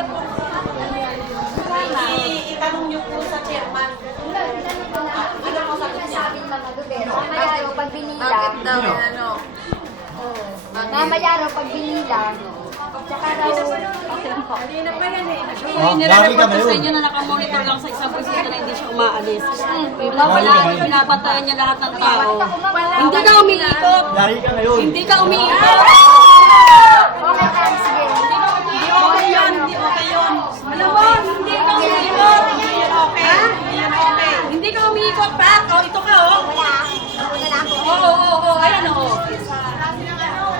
niyo po. Itanong niyo po sa chairman. Ano po sabi niya? Mamaya raw pag binila. Bakit daw ano? Mamaya raw pag binila. Tsaka raw. Lagi ka Sa inyo ngayon. na nakamonitor lang sa isang presinto na hindi siya umaalis. Wala, pinapatayan niya lahat ng tao. Hindi ka umiikot. Lagi ka ngayon. Hindi ka umiikot. Okay ka, sige. Okay yun, hindi okay yun. Alam mo, hindi ka umiikot. Hindi yan okay. Hindi yan okay. Hindi ka umiikot, Pat. O, ito ka, oh. Wala ako. Oo, ayan, oh.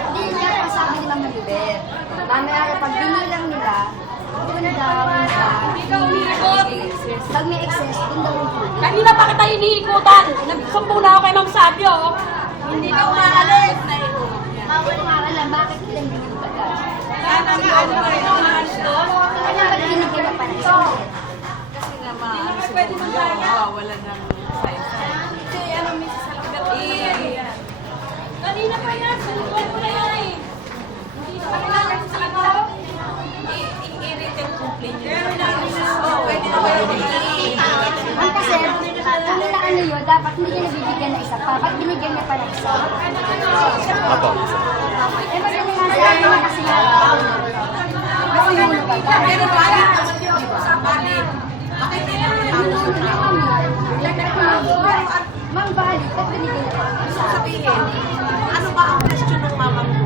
Hindi niya ang sabi ni Mama Lubet. Mamaya raw pag binilang nila, doon daw. Hindi ka umiikot. Pag may excess, doon daw yung food. Kanina pa kita iniikutan. Nagsumbong na ako kay Ma'am Sabio. Hindi ka umaalis. Bawal nga alam, bakit ilang ganyan ba ka? Sana nga, ano ba rin umaalis doon? Kaya ba't binigyan na pa ng excess? Kasi naman, Hindi naman pwede ng kaya. wala ng size. Kasi ano, Mrs. Alakdat. Kanina pa yan. Sinubuan ko na yan eh. Hindi na kailangan sa kanila. I-written complaint niyo. Pero lang, Pwede na ba yun? Ang kasi, ano na ano yun, dapat hindi niya nabibigyan na isa pa. Ba't binigyan niya pa ng isa? Opo. Eh, magaling nga sila naman kasi nga. Kasi yun ba? Pero bakit naman yung usapanin? Bakit hindi naman Ma'am, bali, ba't binigyan niya pa ng isa? sabihin? Ano ba ang question ng mama mo?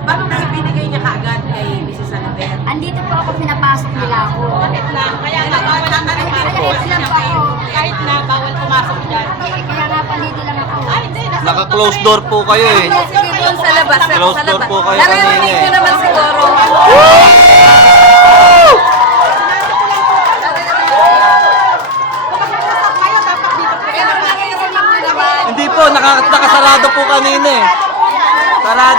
Bakit na ibinigay niya kaagad kay Mrs. Alabet? Andito po ako, pinapasok nila ako. Bakit lang? Kaya nga bawal ang Alis lang po ako. Kahit na bawal pumasok dyan. Kaya nga pa, dito lang ako. Ay, hindi. Naka-close door po kayo eh. Sige, doon sa labas. Close Sa door labas. po kayo Naririnig kanina nyo eh. naman siguro. Pero naririnig nyo naman. Hindi po, nakasarado po kanina eh. Sarado